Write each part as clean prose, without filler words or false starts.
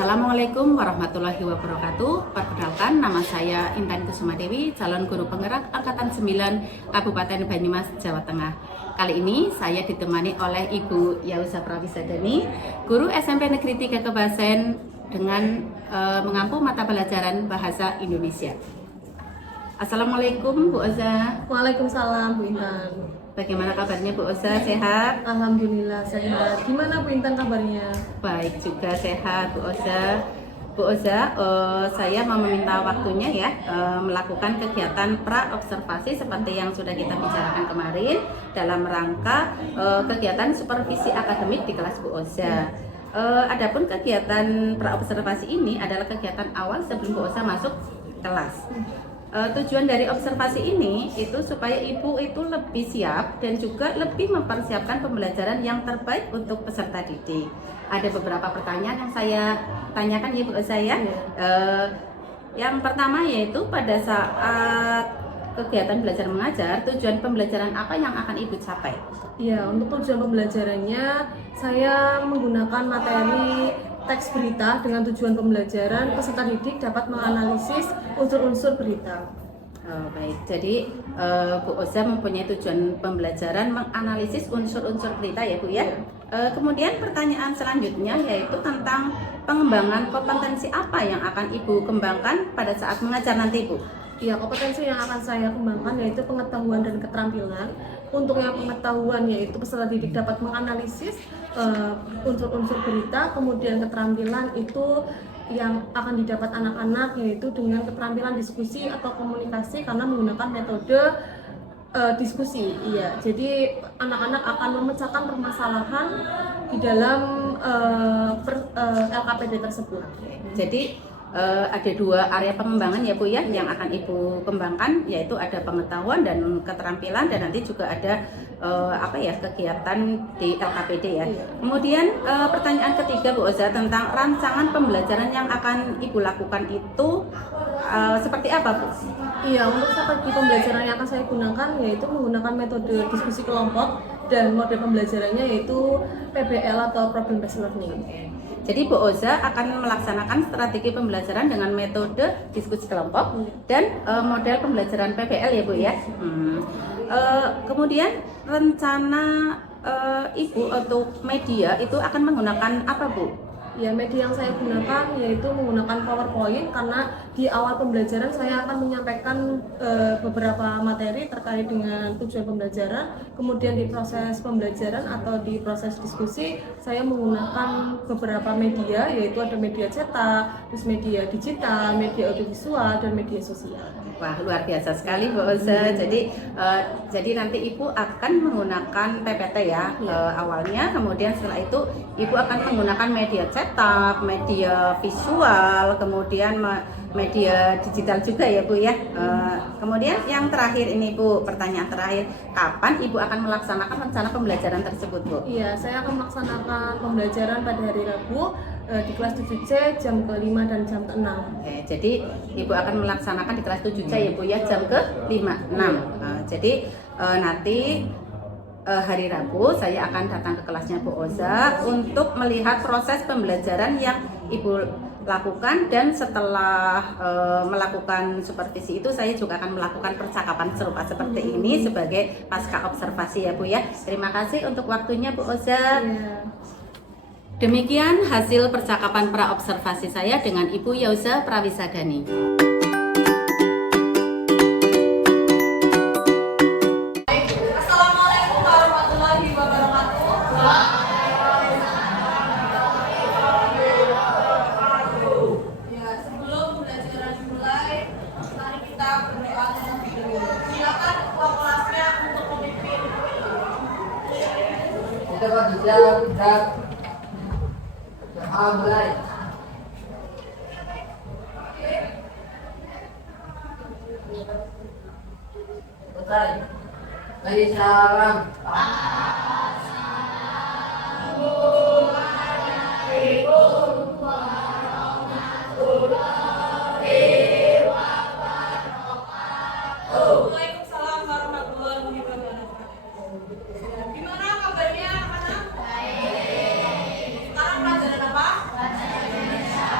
Assalamualaikum warahmatullahi wabarakatuh. Perkenalkan, nama saya Intan Kusuma Dewi, calon guru penggerak Angkatan 9 Kabupaten Banyumas, Jawa Tengah. Kali ini saya ditemani oleh Ibu Yauza Prawisadani, guru SMP Negeri 3 Kebasen dengan mengampu mata pelajaran Bahasa Indonesia. Assalamualaikum Bu Oza. Waalaikumsalam Bu Intan. Bagaimana kabarnya Bu Oza? Sehat? Alhamdulillah sehat. Gimana Bu Intan kabarnya? Baik juga, sehat Bu Oza. Bu Oza, saya mau meminta waktunya ya melakukan kegiatan pra-observasi seperti yang sudah kita bicarakan kemarin dalam rangka kegiatan supervisi akademik di kelas Bu Oza. Adapun kegiatan pra-observasi ini adalah kegiatan awal sebelum Bu Oza masuk kelas. Tujuan dari observasi ini itu supaya ibu itu lebih siap dan juga lebih mempersiapkan pembelajaran yang terbaik untuk peserta didik. Ada beberapa pertanyaan yang saya tanyakan ya Bu saya. Yang pertama yaitu pada saat kegiatan belajar mengajar, tujuan pembelajaran apa yang akan ibu capai? Ya, untuk tujuan pembelajarannya saya menggunakan materi teks berita dengan tujuan pembelajaran peserta didik dapat menganalisis unsur-unsur berita. Baik, jadi Bu Oza mempunyai tujuan pembelajaran menganalisis unsur-unsur berita ya Bu ya. Kemudian pertanyaan selanjutnya yaitu tentang pengembangan kompetensi apa yang akan Ibu kembangkan pada saat mengajar nanti Bu? Ya, kompetensi yang akan saya kembangkan yaitu pengetahuan dan keterampilan. Untuk yang pengetahuan yaitu peserta didik dapat menganalisis unsur-unsur berita, kemudian keterampilan itu yang akan didapat anak-anak yaitu dengan keterampilan diskusi atau komunikasi karena menggunakan metode diskusi. Iya, jadi anak-anak akan memecahkan permasalahan di dalam LKPD tersebut. Jadi ada dua area pengembangan ya Bu ya yang akan Ibu kembangkan, yaitu ada pengetahuan dan keterampilan dan nanti juga ada kegiatan di LKPD ya. Kemudian pertanyaan ketiga Bu Oza tentang rancangan pembelajaran yang akan Ibu lakukan itu seperti apa Bu? Iya, untuk strategi pembelajaran yang akan saya gunakan yaitu menggunakan metode diskusi kelompok dan model pembelajarannya yaitu PBL atau Problem Based Learning. Jadi Bu Oza akan melaksanakan strategi pembelajaran dengan metode diskusi kelompok dan model pembelajaran PBL ya Bu ya. Kemudian rencana Ibu untuk media itu akan menggunakan apa Bu? Ya, media yang saya gunakan yaitu menggunakan PowerPoint karena di awal pembelajaran saya akan menyampaikan beberapa materi terkait dengan tujuan pembelajaran. Kemudian di proses pembelajaran atau di proses diskusi saya menggunakan beberapa media yaitu ada media cetak, terus media digital, media audiovisual dan media sosial. Wah, luar biasa sekali Bu Oza. Jadi nanti Ibu akan menggunakan PPT ya awalnya, kemudian setelah itu Ibu akan menggunakan media cetak, media visual, kemudian media digital juga ya Bu ya. Kemudian yang terakhir ini Bu, pertanyaan terakhir, kapan Ibu akan melaksanakan rencana pembelajaran tersebut Bu? Iya, saya akan melaksanakan pembelajaran pada hari Rabu di kelas 7C jam ke-5 dan jam ke-6. Oke, jadi Ibu akan melaksanakan di kelas 7C ya Bu ya jam ke-5, 6. Jadi nanti hari Rabu saya akan datang ke kelasnya Bu Oza untuk melihat proses pembelajaran yang Ibu lakukan, dan setelah melakukan supervisi itu saya juga akan melakukan percakapan serupa seperti ini sebagai pasca observasi ya Bu ya. Terima kasih untuk waktunya Bu Oza. Demikian hasil percakapan pra-observasi saya dengan Ibu Yauza Prawisadani. Assalamualaikum warahmatullahi wabarakatuh. Ya, sebelum pembelajaran dimulai, mari kita berdoa terlebih dahulu. Silakan ketua kelasnya untuk memimpin. Mulai. Selesai. Bagi salam. Waalaikumsalam warahmatullahi wabarakatuh. Gimana kabarnya anak-anak? Baik. Sekarang pelajaran apa? Bahasa Indonesia.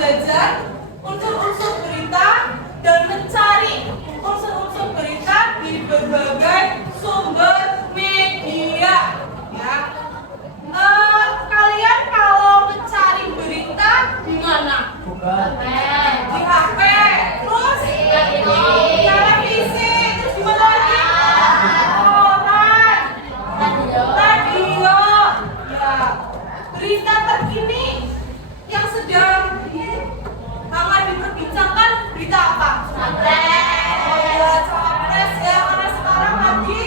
belajar unsur-unsur berita dan mencari unsur-unsur berita di berbagai sumber media. Ya. Kalian kalau mencari berita di mana? Di HP, terus televisi, terus di mana lagi? Koran, radio. Ya. Berita terkini yang sedang hangat diperbincangkan berita apa? Ya, cawapres ya, karena sekarang lagi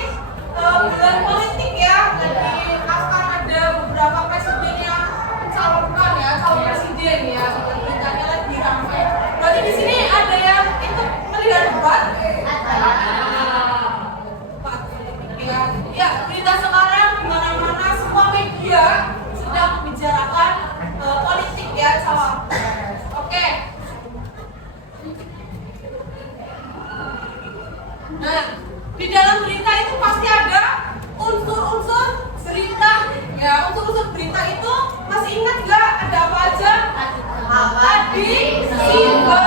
bulan politik ya, jadi akan ada beberapa presiden yang mencalonkan ya, calon presiden ya, beritanya lagi ramai. Berarti di sini ada yang itu melihat debat? Ya, ya, berita sekarang di mana-mana semua media sedang membicarakan politik ya, cawapres. Oke. Nah, di dalam berita itu pasti ada unsur-unsur berita. Ya, unsur-unsur berita itu masih ingat nggak ada apa aja? Adik Simba.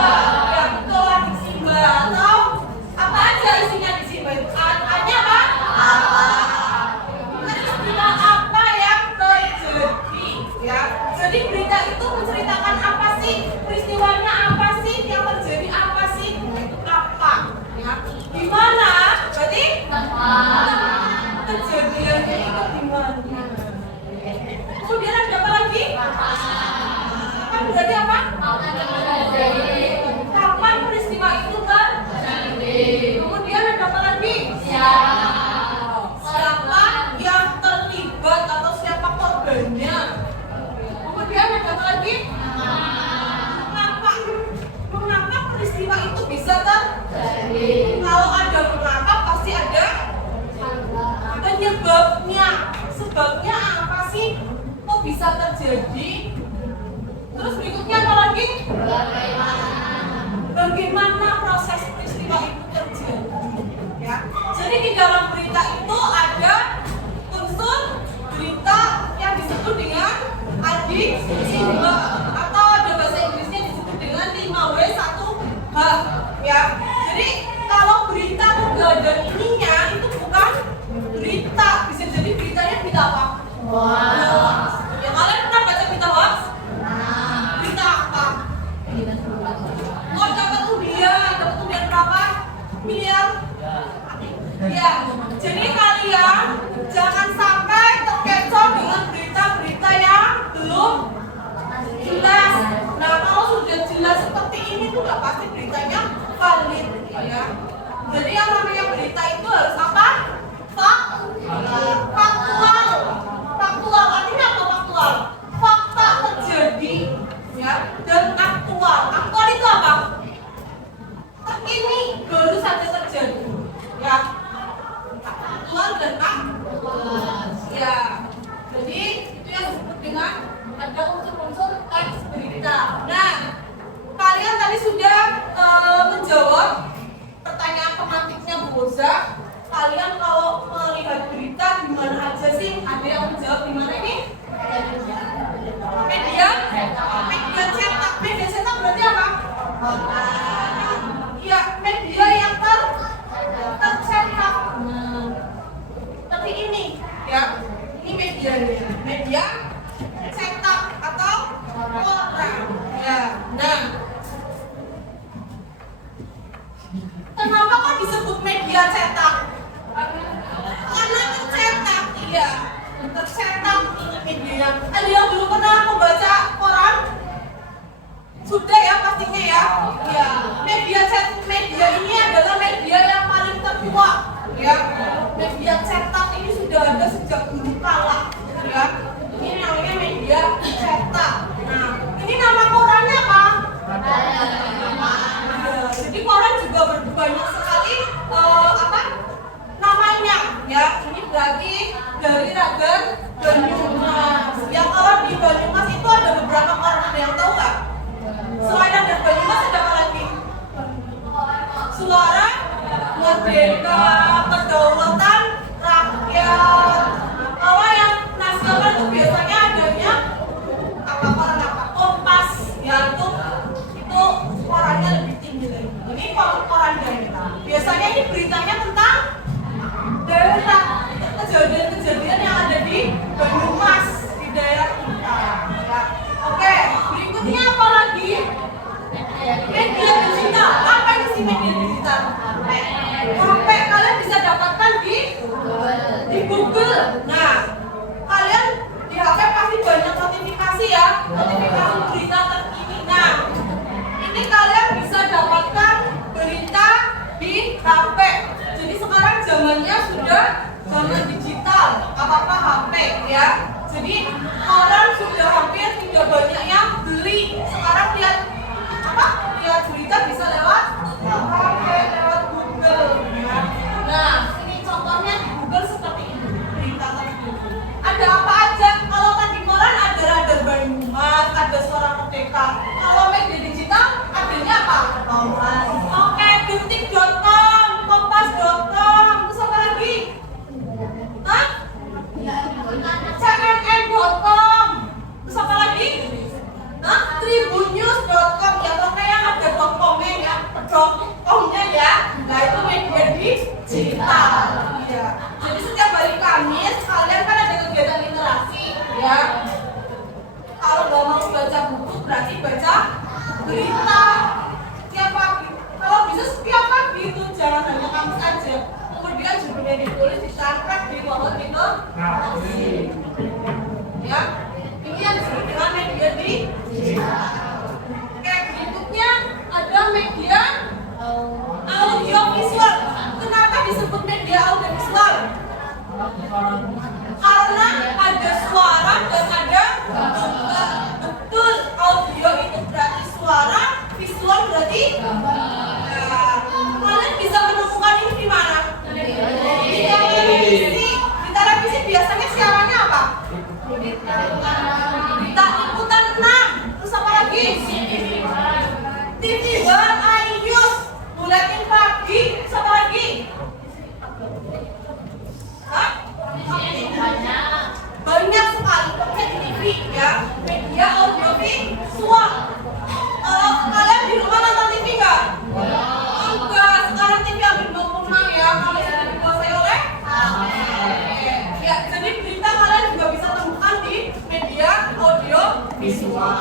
Ya, betul, adik Simba. Atau apa aja isinya di Simba itu? A-nya apa? Peristiwa apa yang terjadi? Ya, jadi berita itu menceritakan apa sih? Peristiwanya apa sih? Yang terjadi apa sih? Itu apa? Ya, di mana? Berarti kejadiannya itu di mana? Kemudian ada apa lagi? Kan berarti apa? Kapan peristiwa itu terjadi? Kemudian ada apa lagi? Siapa yang terlibat atau siapa korbannya? Kemudian ada apa lagi? Mengapa peristiwa itu bisa terjadi? Kalau ada mengapa pasti ada penyebabnya. Sebabnya apa sih? Kok bisa terjadi? Terus berikutnya apa lagi? Bagaimana proses peristiwa itu terjadi? Ya. Jadi di dalam berita itu ada unsur berita yang disebut dengan adik Simba, atau ada bahasa Inggrisnya disebut dengan 5W1H. Ya. Jadi kalau berita nggak ada ininya itu bukan berita. Bisa jadi beritanya berita apa? Ya, kalian pernah baca berita hoax? Berita apa? Oh, dapat undian berapa? Miliar? Ya, jadi kalian jangan sampai terkecoh dengan berita-berita yang belum jelas. Nah, kalau sudah jelas seperti ini tuh nggak pasti beritanya valid ya. Jadi yang namanya berita itu harus apa? Faktual. Faktual artinya apa faktual? Fakta terjadi ya, dan aktual. Aktual itu apa? Terkini, baru saja terjadi ya. Aktual dan aktual ya. Jadi itu yang disebut dengan ada unsur-unsur teks berita. Nah, kalian tadi sudah menjawab pertanyaan tematiknya Bu Boza. Kalian kalau melihat berita di mana aja sih? Ada yang menjawab di mana ini? Media cetak. Media cetak berarti apa? Ya, media yang tercetak. Seperti ini, ya. Ini media cetak atau koran. Ya. Nah, kenapa kok disebut media cetak? Karena tercetak, iya. Tercetak ini media. Ada yang belum pernah membaca koran? Sudah ya pastinya ya. Ya, media ini adalah media yang paling tertua. Ya, media cetak ini sudah ada sejak dulu kala. Ya, ini namanya media cetak. Nah, ini nama korannya apa? Jadi koran juga banyak sekali namanya. Ya, ini berarti dari Ragan Banyumas. Ya, kalau di Banyumas itu ada beberapa koran, ada yang tahu nggak? Selain ada Banyumas ada apa lagi? Suara Merdeka, Kedaulatan Rakyat. Kalau yang nasional itu biasanya adanya apa? Kompas, ya itu beritanya tentang daerah kejadian-kejadian yang ada di Banyumas, di daerah kita. Ya. Oke, berikutnya apa lagi? Media digital. Apa itu sih media digital? HP kalian bisa dapatkan di Google. Nah, kalian di HP pasti banyak notifikasi ya, notifikasi berita terkini. Nah, ini kalian bisa dapatkan berita di HP. Jadi sekarang zamannya sudah zaman digital, apa-apa HP ya. Jadi orang sudah hampir tidak banyak yang beli. Sekarang lihat berita bisa lewat HP, lewat Google ya. Nah, ini contohnya di Google seperti ini berita tersebut. Ada apa aja? Kalau tadi koran ada radar Banyumas, ada suara merdeka. Kalau media digital adanya apa? Oke, detik.com, kompas.com, terus apa lagi? Hah? CNN.com, terus apa lagi? Hah? Tribunnews.com, ya pokoknya yang ada .com-nya ya, .com-nya ya. Nah itu media digital. Ya. Jadi setiap hari Kamis kalian kan ada kegiatan literasi ya. Kalau nggak mau baca buku berarti baca berita setiap pagi. Kalau bisa setiap pagi itu jangan hanya Kamis aja. Kemudian judulnya ditulis dicatat di bawah literasi. Ya, ini yang disebut dengan media digital. Oke, berikutnya ada media audiovisual. Kenapa disebut media audiovisual? Karena ada suara dan ada betul. Audio itu berarti suara, visual berarti kalian bisa menemukan ini di mana? Di televisi. Di televisi biasanya siarannya apa? Berita liputan 6. Terus apa lagi? TV One, Ayus, Buletin Pagi. Terus apa lagi? Hah? Banyak sekali pokoknya di TV ya. Media audiovisual. Kalau kalian di rumah nonton TV nggak? Enggak. Sekarang TV hampir 26 ya. Kalau sudah dikuasai oleh ya, jadi berita kalian juga bisa temukan di media audiovisual.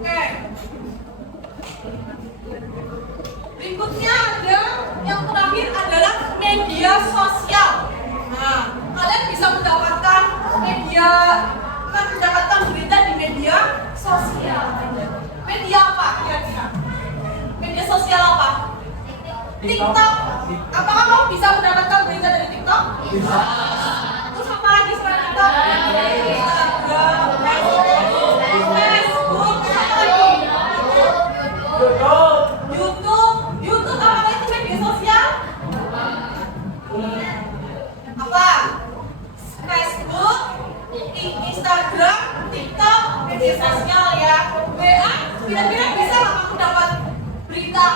Oke. Berikutnya ada yang terakhir adalah media sosial. Nah, kalian bisa mendapatkan berita di media sosial. Media apa kira-kira? Media sosial apa? TikTok. Apakah kamu bisa mendapatkan berita dari TikTok? Bisa. Terus apa lagi selain TikTok? Instagram, Facebook, apa lagi? YouTube apakah itu media sosial? Apa? Facebook, Instagram, TikTok, media sosial ya. WA, kira-kira bisa nggak kamu dapat berita?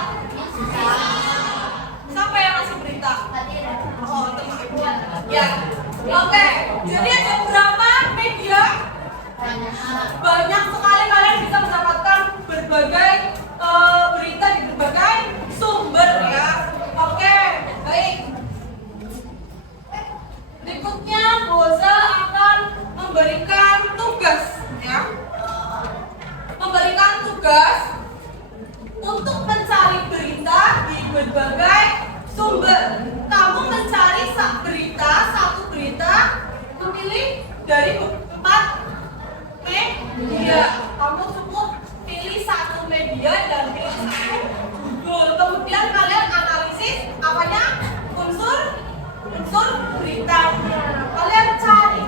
Siapa yang ngasih berita? Oh, teman. Ya. Oke. Jadi ada berapa media? Banyak sekali kalian bisa mendapatkan berbagai berita di berbagai sumber ya. Oke, baik. Berikutnya Boza akan memberikan tugas ya. Memberikan tugas untuk mencari berita di berbagai sumber. Kamu mencari satu berita, memilih dari 4 media. Kamu cukup pilih satu media dan pilih satu judul. Kemudian kalian analisis apanya? Unsur beritanya. Kalian cari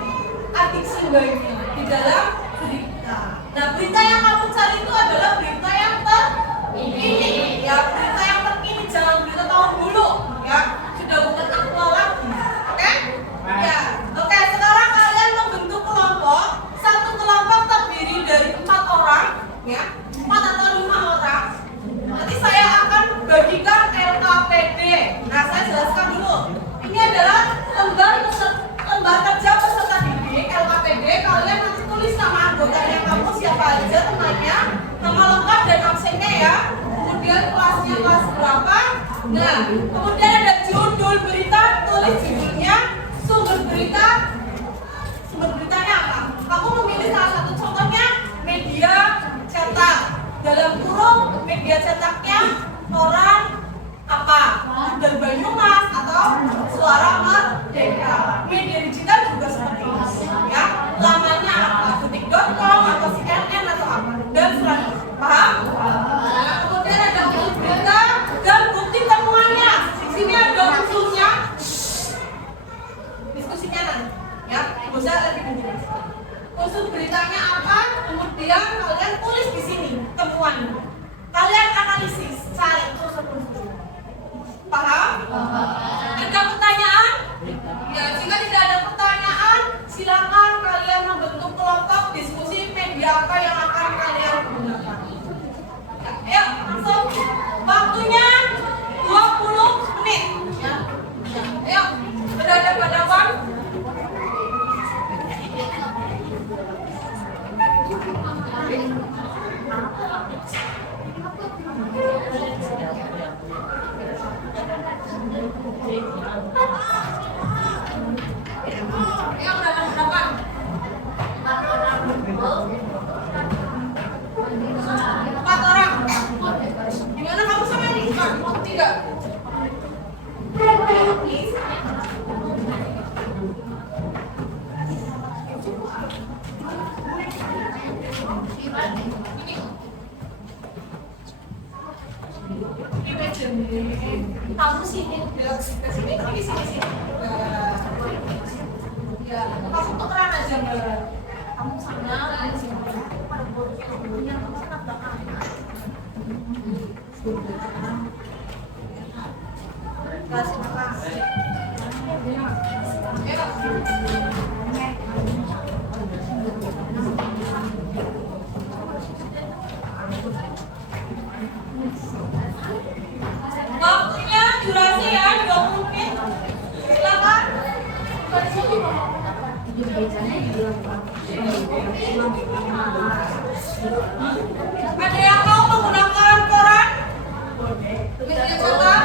adik simbahnya di dalam berita. Nah, berita yang kamu cari itu adalah berita yang terkini ya, berita yang terkini, jangan berita tahun dulu ya, sudah bukan aktual lagi. Oke? Ya. Oke, sekarang kalian membentuk kelompok. Satu kelompok terdiri dari 4 orang ya, 4 atau 5 orang. Nanti saya akan bagikan LKPD. Nah, saya jelaskan dulu. Ini adalah lembar kerja peserta didik LKPD. Kalian nanti tulis nama anggotanya kamu siapa aja, temannya, nama lengkap dan absennya ya. Kemudian kelasnya kelas berapa. Nah, kemudian ada judul. Sumber berita, tulis judulnya. Sumber beritanya apa? Kamu memilih salah satu contohnya media cetak. Dalam kurung media cetaknya koran apa? Dari Banyumas atau Suara Merdeka. Media digital juga seperti itu, ya. Lamanya apa? Detik.com atau CNN atau apa? Dan selanjutnya, paham? Nah, kemudian ada unsur berita dan bukti temuannya. Di sini ada unsurnya. Diskusinya nanti, ya. Bisa lagi menjelaskan. Unsur beritanya apa? Kemudian kalian tulis di sini temuan. Kalian analisis, cari unsur-unsur. Paham? Ada pertanyaan? Ya, jika tidak ada pertanyaan, silakan kalian membentuk kelompok diskusi media apa yang akan kalian gunakan. Ya, ayo langsung. Waktunya 20 menit. Ya. Ayo, berada pada waktu. Ayo, berapa? 4 orang. Gimana kamu sama ini? 3. Kamu sini, ke sini. Ya, kamu tukeran aja Mbak. Kamu sana, di sini. Kamu sana belakang. Kasih makan. Waktunya durasi ya 20 menit. Silakan. Ada yang mau menggunakan koran? Media cetak?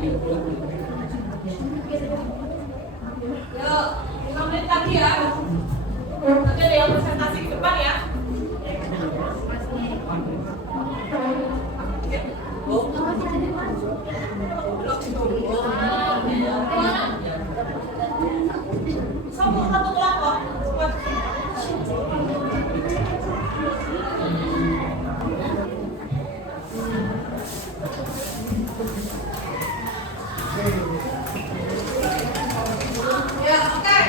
Yuk, 5 menit lagi ya. Nanti ada yang presentasi ke depan ya. Sambung satu kelompok. Ya, oke.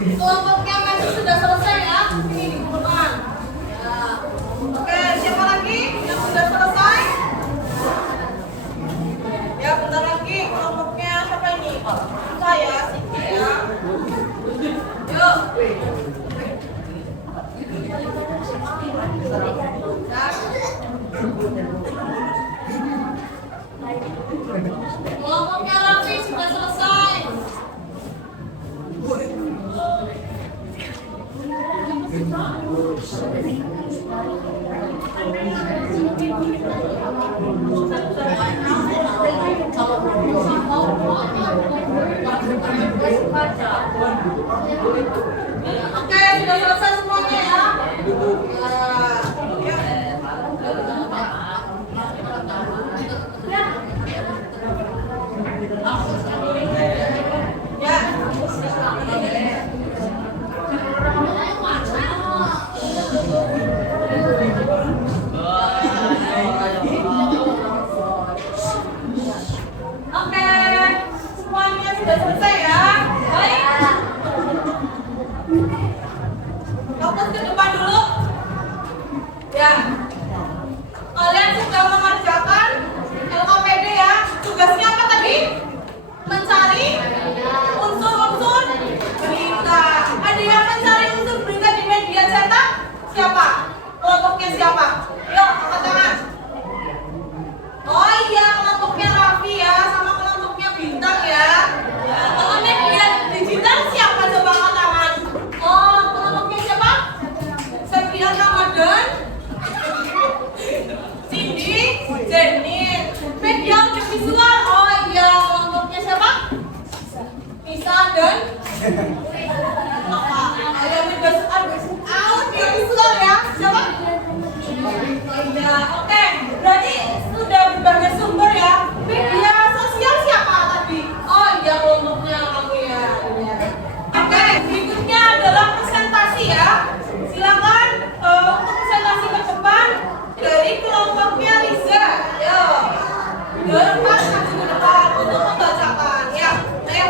Kelompoknya masih sudah selesai ya. Ini dikumpulkan. Ya. Oke, siapa lagi yang sudah selesai? Ya, bentar lagi kelompoknya siapa ini? Saya, Siti ya. Yuk. Kelompoknya Raffi sudah selesai. Oke, sudah selesai semuanya ya. Oke, semuanya sudah selesai ya. Baik. Fokus ke depan dulu. Ya. Kalian sudah mengerjakan LKPD ya. Tugasnya apa tadi? Mencari unsur-unsur berita. Ada yang mencari unsur berita di media cetak? Siapa? Kelompoknya siapa? Yuk, angkat tangan. Oh iya, kelompoknya Raffi ya, sama kelompoknya Bintang ya. Ya, kalau media digital siapa coba angkat tangan? Oh, kelompoknya siapa? Septian Ramadan, Cindy, Jenin. Media audiovisual, oh iya, kelompoknya siapa? Bisa dan apa? Ada media audiovisual ya, siapa? Iya, oke. Berarti sudah berbagai sumber ya. Media sosial siapa tadi? Oh iya, kelompoknya kamu ya. Oke, berikutnya adalah presentasi ya. Silakan untuk presentasi ke depan dari kelompoknya Riza. Ayo. Depan maju ke depan untuk membacakan ya. Ayo.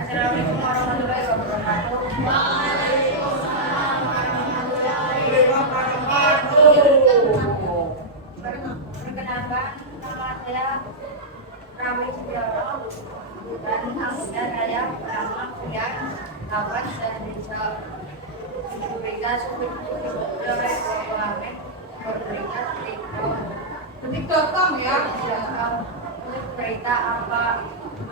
Assalamualaikum warahmatullahi wabarakatuh. Perkenalkan, nama saya Rami Sugiono dan saya bernama Fian Awas dan desa Berikan oleh Pengamen Berberikan Detik.com ya. berita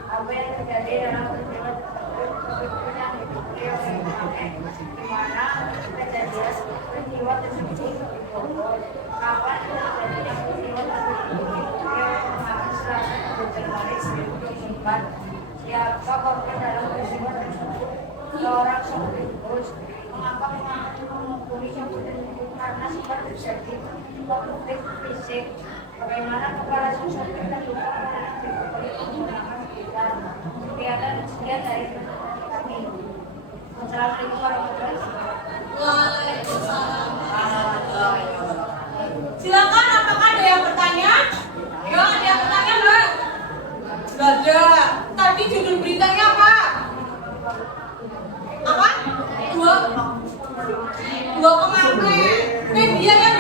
apa yang terjadi dalam peristiwa tersebut yang diikuti oleh Pengamen, di mana kejadian peristiwa tersebut kapan terjadinya peristiwa tersebut Pengamen Selasa 7 Januari 2024. Siapa korban dalam peristiwa tersebut? Seorang sopir bus. Mengapa Pengamen menghubungi sopir tersebut? Karena sempat terjadi konflik fisik. Bagaimana kepala sopir terluka karena diberi penggunaan sekitar. Sekian dari kami. Assalamualaikum warahmatullahi wabarakatuh. Waalaikumsalam. Silakan, apakah ada yang bertanya? Ya, ada yang bertanya nggak? Nggak ada. Tadi judul beritanya apa? Apa? Dua pengamen. Media yang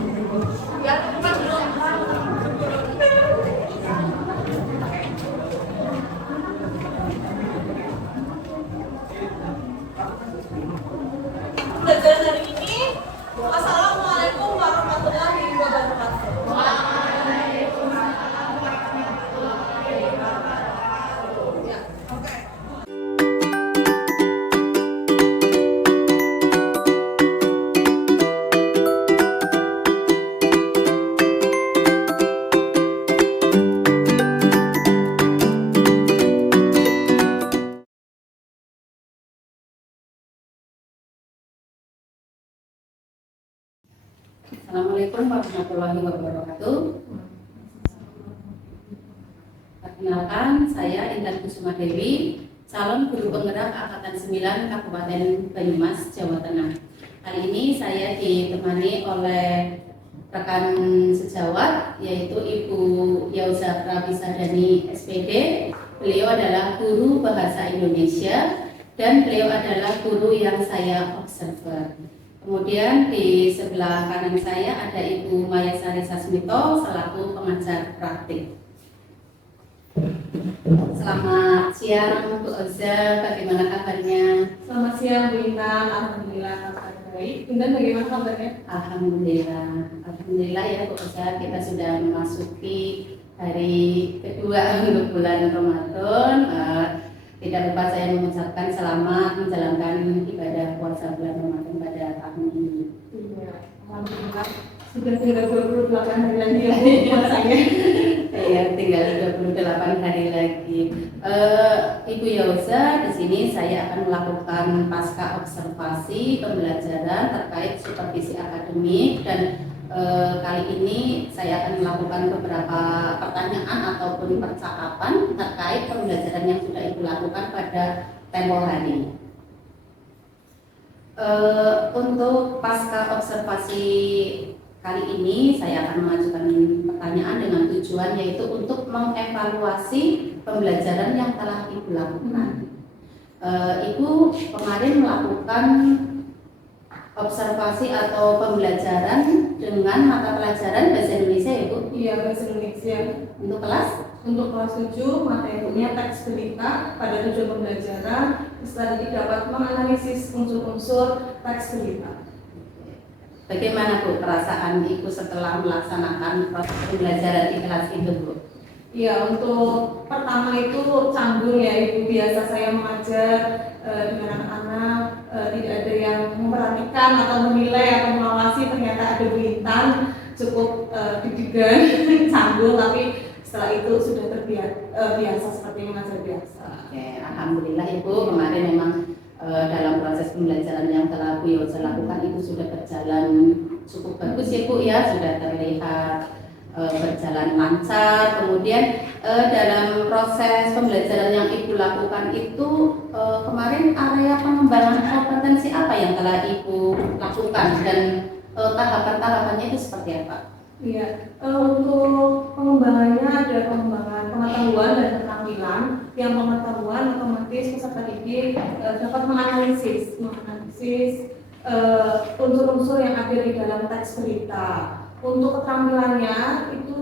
Ya, bukan belum. Pelajaran hari ini, Assalamualaikum warahmatullahi wabarakatuh. Ya, oke. Assalamualaikum warahmatullahi wabarakatuh. Perkenalkan, saya Intan Kusuma Dewi, calon guru penggerak Angkatan 9 Kabupaten Banyumas, Jawa Tengah. Kali ini saya ditemani oleh rekan sejawat, yaitu Ibu Yauza Prawisadani SPD. Beliau adalah guru bahasa Indonesia dan beliau adalah guru yang saya observer. Kemudian di sebelah kanan saya ada Ibu Maya Sari Sasmito selaku pengajar praktik. Selamat siang Bu Oza, bagaimana kabarnya? Selamat siang Bu Intan, alhamdulillah kabar baik. Intan bagaimana kabarnya? Alhamdulillah ya Bu Oza, kita sudah memasuki hari kedua untuk bulan Ramadan. Tidak lupa saya mengucapkan selamat menjalankan ibadah puasa bulan Ramadan pada tahun ini. Iya, alhamdulillah. Sudah tinggal 28 hari lagi ya Bu puasanya. Ya, tinggal 28 hari lagi. Ibu Yauza, di sini saya akan melakukan pasca observasi pembelajaran terkait supervisi akademik dan kali ini saya akan melakukan beberapa pertanyaan ataupun percakapan terkait pembelajaran yang sudah Ibu lakukan pada tempo hari. Untuk pasca observasi kali ini saya akan mengajukan pertanyaan dengan tujuan yaitu untuk mengevaluasi pembelajaran yang telah Ibu lakukan. Ibu kemarin melakukan observasi atau pembelajaran dengan mata pelajaran bahasa Indonesia ya Bu? Iya, bahasa Indonesia. Untuk kelas? Untuk kelas 7 materinya teks berita. Pada tujuan pembelajaran peserta didik dapat menganalisis unsur-unsur teks berita. Bagaimana Bu perasaan Ibu setelah melaksanakan proses pembelajaran di kelas itu Bu? Iya, untuk pertama itu canggung ya Ibu. Biasa saya mengajar dengan anak-anak, tidak ada yang memperhatikan atau menilai atau mengawasi. Ternyata ada Bu Intan, cukup deg-degan, canggung, tapi setelah itu sudah terbiasa seperti mengajar biasa. Oke, alhamdulillah Ibu kemarin memang dalam proses pembelajaran yang telah Bu Yauza lakukan itu sudah berjalan cukup bagus ya Bu ya, sudah terlihat berjalan lancar. Kemudian dalam proses pembelajaran yang Ibu lakukan itu kemarin area pengembangan kompetensi apa yang telah Ibu lakukan dan tahapan-tahapannya itu seperti apa? Iya, untuk pengembangannya ada pengembangan pengetahuan dan keterampilan. Yang pengetahuan otomatis peserta didik dapat menganalisis unsur-unsur yang ada di dalam teks berita. Untuk keterampilannya itu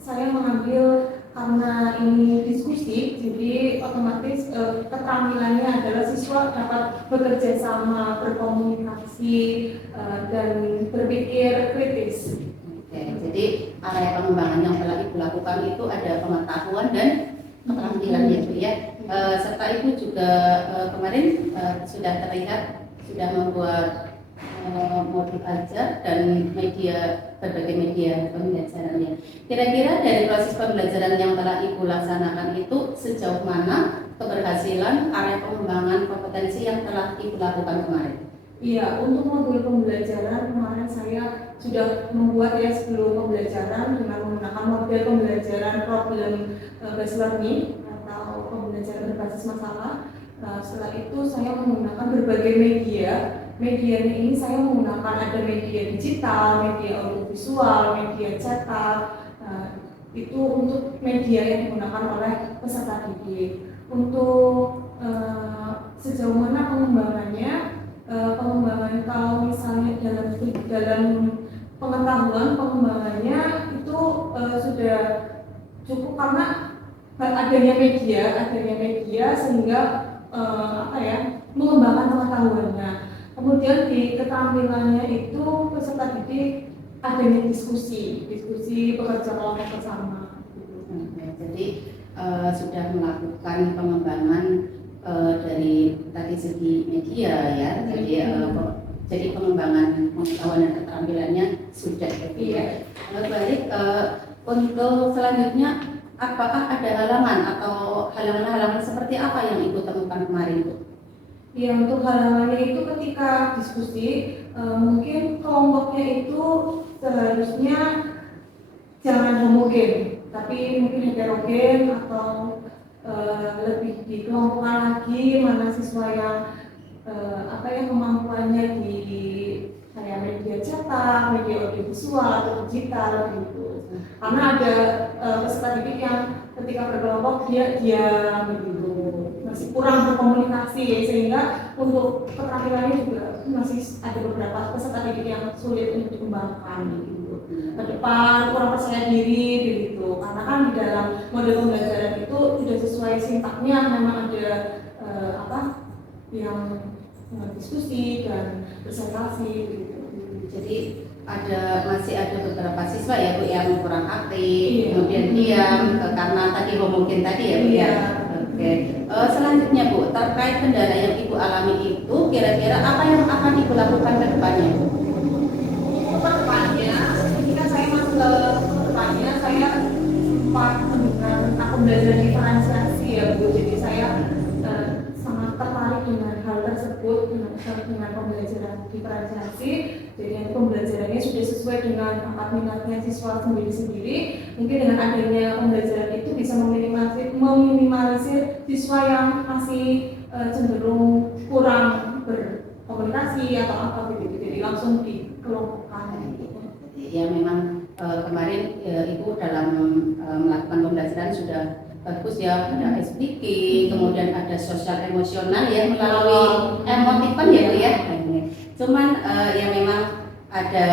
saya mengambil karena ini diskusi, jadi otomatis keterampilannya adalah siswa dapat bekerja sama, berkomunikasi, dan berpikir kritis. Oke, jadi area pengembangan yang telah Ibu lakukan itu ada pengetahuan dan keterampilan ya Bu ya. Serta Ibu juga kemarin sudah terlihat sudah membuat modul ajar dan berbagai media pembelajarannya. Kira-kira dari proses pembelajaran yang telah Ibu laksanakan itu sejauh mana keberhasilan area pengembangan kompetensi yang telah Ibu lakukan kemarin? Iya, untuk modul pembelajaran kemarin saya sudah membuat ya sebelum pembelajaran dengan menggunakan model pembelajaran problem based learning atau pembelajaran berbasis masalah. Setelah itu saya menggunakan berbagai media. Medianya ini saya menggunakan ada media digital, media audiovisual, media cetak. Itu untuk media yang digunakan oleh peserta didik. Untuk sejauh mana pengembangannya? Pengembangan kalau misalnya dalam pengetahuan pengembangannya itu sudah cukup karena adanya media sehingga mengembangkan pengetahuannya. Kemudian di keterampilannya itu peserta didik adanya diskusi bekerja kelompok bersama. Jadi sudah melakukan pengembangan dari tadi segi media ya, jadi pengembangan pengetahuan dan keterampilannya sudah. Iya. Baik, untuk selanjutnya apakah ada halangan atau halangan-halangan seperti apa yang Ibu temukan kemarin Bu? Ya, untuk halangannya itu ketika diskusi mungkin kelompoknya itu seharusnya jangan homogen, tapi mungkin heterogen atau lebih dikelompokkan lagi mana siswa yang kemampuannya di kayak media cetak, media audiovisual atau digital gitu. Karena ada peserta didik yang ketika berkelompok dia diam gitu, masih kurang berkomunikasi ya, sehingga untuk keterampilannya juga masih ada beberapa peserta didik yang sulit untuk dikembangkan gitu. Ke depan kurang percaya diri begitu, karena kan di dalam model pembelajaran itu sudah sesuai sintaknya, memang ada yang diskusi dan presentasi begitu. Jadi masih ada beberapa siswa ya Bu yang kurang aktif, kemudian diam karena tadi homogen tadi ya Bu ya. Oke. Selanjutnya Bu, terkait kendala yang Ibu alami itu kira-kira apa yang akan Ibu lakukan ke depannya Bu? Kedepannya, ketika saya masuk ke depannya, saya sempat mendengar tentang pembelajaran diferensiasi ya Bu. Jadi saya sangat tertarik dengan hal tersebut, dengan pembelajaran diferensiasi. Jadi nanti pembelajarannya sudah sesuai dengan bakat minatnya siswa sendiri-sendiri. Mungkin dengan adanya pembelajaran itu bisa meminimalisir siswa yang masih cenderung kurang berkomunikasi atau apa gitu. Jadi langsung dikelompokkan. Ya memang kemarin Ibu dalam melakukan pembelajaran sudah bagus ya, ada speaking, kemudian ada sosial emosional ya melalui emotikon ya Bu ya. Cuman ya memang ada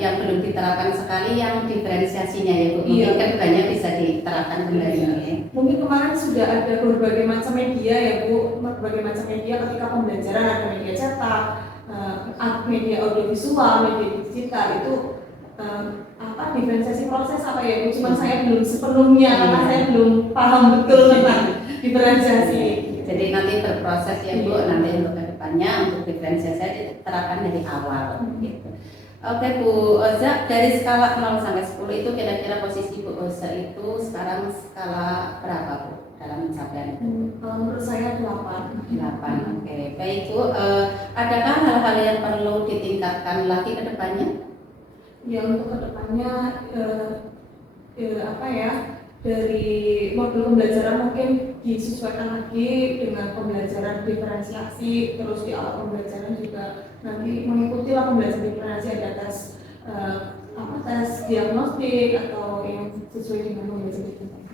yang belum diterapkan sekali yang diferensiasinya ya Bu. Mungkin kedepannya bisa diterapkan kembali ya. Mungkin kemarin sudah ada berbagai macam media ya Bu, berbagai macam media ketika pembelajaran, ada media cetak, media audiovisual, media digital itu diferensiasi proses apa ya Bu? Cuman saya belum sepenuhnya karena saya belum paham betul tentang diferensiasi. Jadi nanti berproses ya Bu, nanti untuk kedepannya untuk diferensiasi diterapkan dari awal gitu. Oke Bu Oza, dari skala 0 sampai 10 itu kira-kira posisi Bu Oza itu sekarang skala berapa Bu dalam pencapaian? Kalau menurut saya 8. 8. Oke. Baik Bu, adakah hal-hal yang perlu ditingkatkan lagi ke depannya? Ya untuk kedepannya dari modul pembelajaran mungkin disesuaikan lagi dengan pembelajaran diferensiasi, terus di awal pembelajaran juga nanti mengikuti pembelajaran diferensiasi, ada tes diagnostik atau yang sesuai dengan pembelajaran diferensiasi.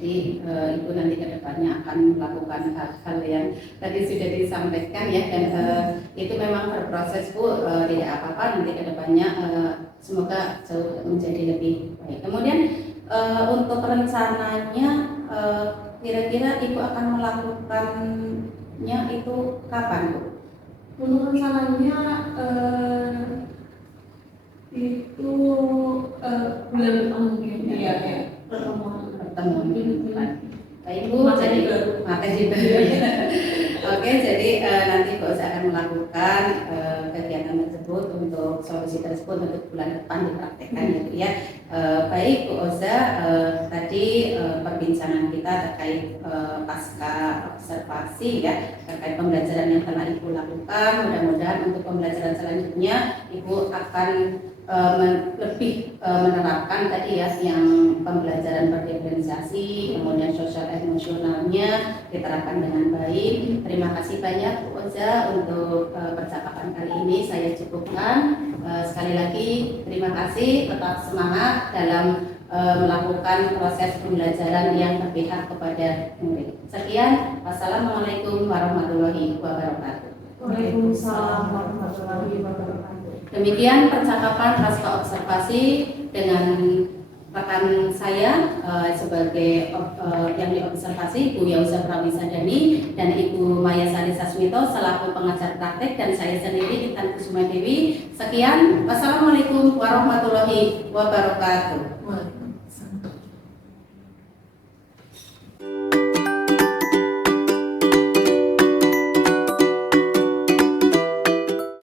Jadi Ibu nanti ke depannya akan melakukan hal-hal yang tadi sudah disampaikan ya, dan itu memang berproses Bu, tidak apa-apa, nanti ke depannya semoga jauh menjadi lebih baik. Kemudian untuk rencananya kira-kira Ibu akan melakukannya itu kapan Bu? Untuk rencananya itu bulan depan mungkin ya pertemuan. Baik Bu, jadi materi baru. Oke, jadi nanti Bu Oza akan melakukan kegiatan tersebut untuk solusi tersebut untuk bulan depan dipraktekkan ya Bu ya. Baik Bu Oza, tadi perbincangan kita terkait pasca observasi ya, terkait pembelajaran yang telah Ibu lakukan. Mudah-mudahan untuk pembelajaran selanjutnya Ibu akan lebih menerapkan tadi ya yang pembelajaran berdiferensiasi, kemudian sosial emosionalnya diterapkan dengan baik. Terima kasih banyak Bu Oza untuk percakapan kali ini, saya cukupkan. Sekali lagi terima kasih, tetap semangat dalam melakukan proses pembelajaran yang berpihak kepada murid. Sekian, wassalamualaikum warahmatullahi wabarakatuh. Waalaikumsalam warahmatullahi wabarakatuh. Demikian percakapan pasca observasi dengan rekan saya sebagai yang diobservasi Ibu Yauza Prawisadani dan Ibu Maya Sari Sasmito selaku pengajar praktek, dan saya sendiri Intan Kusuma Dewi. Sekian, wassalamualaikum warahmatullahi wabarakatuh.